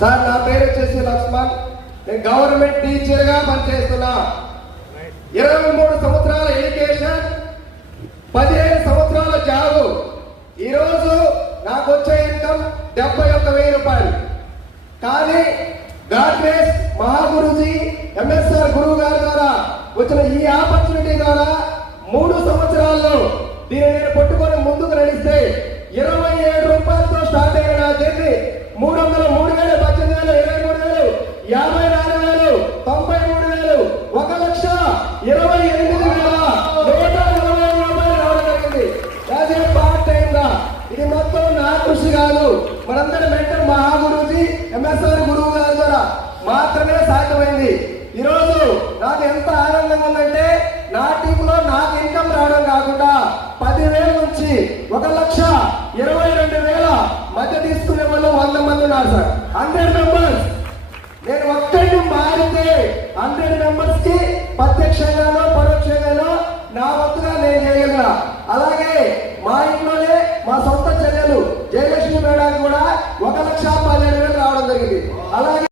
Sir నా పేరు వచ్చేసి లక్ష్మణ్. నేను గవర్నమెంట్ టీచర్ గా పనిచేస్తున్నా. 23 సంవత్సరాల ఎడ్యుకేషన్, 15 సంవత్సరాల జాబ్. ఈరోజు నాకు వచ్చే ఇన్కమ్ 71,000 రూపాయలు. కానీ గాడ్ గ్రేస్ మహాగురుజీ ఎంఎస్ఆర్ గురువు గారి ద్వారా వచ్చిన ఈ ఆపర్చునిటీ ద్వారా 3 సంవత్సరాల్లో దీన్ని నేను పట్టుకొని ముందుకు నడిస్తే 27 రూపాయలతో స్టార్ట్ అయిన నా జర్నీ 303,000, 18,000, 23,000, 54,000, 93,000, 1,28,145 రూపాయలు రావడం జరిగింది. అదే పార్ట్ టైం గా. ఇది మొత్తం నా కృషి కాదు, మనందరి మెంటర్ మహాగురుజీ ఎంఎస్ఆర్ గురువు గారి ద్వారా మాత్రమే సాధ్యమైంది. ఈరోజు నాకు ఎంత ఆనందంగా ఉందంటే నా టీంలో నాకు ఇన్కమ్ రావడం కాకుండా 10,000 నుంచి 1,22,000 మధ్య తీసుకునే వాళ్ళు 100 మంది ఉన్నారు సార్. 100 మెంబర్స్. నేను ఒక్కడిని మారితే 100 మెంబర్స్ కి ప్రత్యక్షంగానో పరోక్షంగానో నా వంతుగా నేను చేయగలను. అలాగే మా ఇంట్లోనే మా సొంత చెల్లెలు జయలక్ష్మి మేడానికి కూడా 1,17,000 రావడం జరిగింది. అలాగే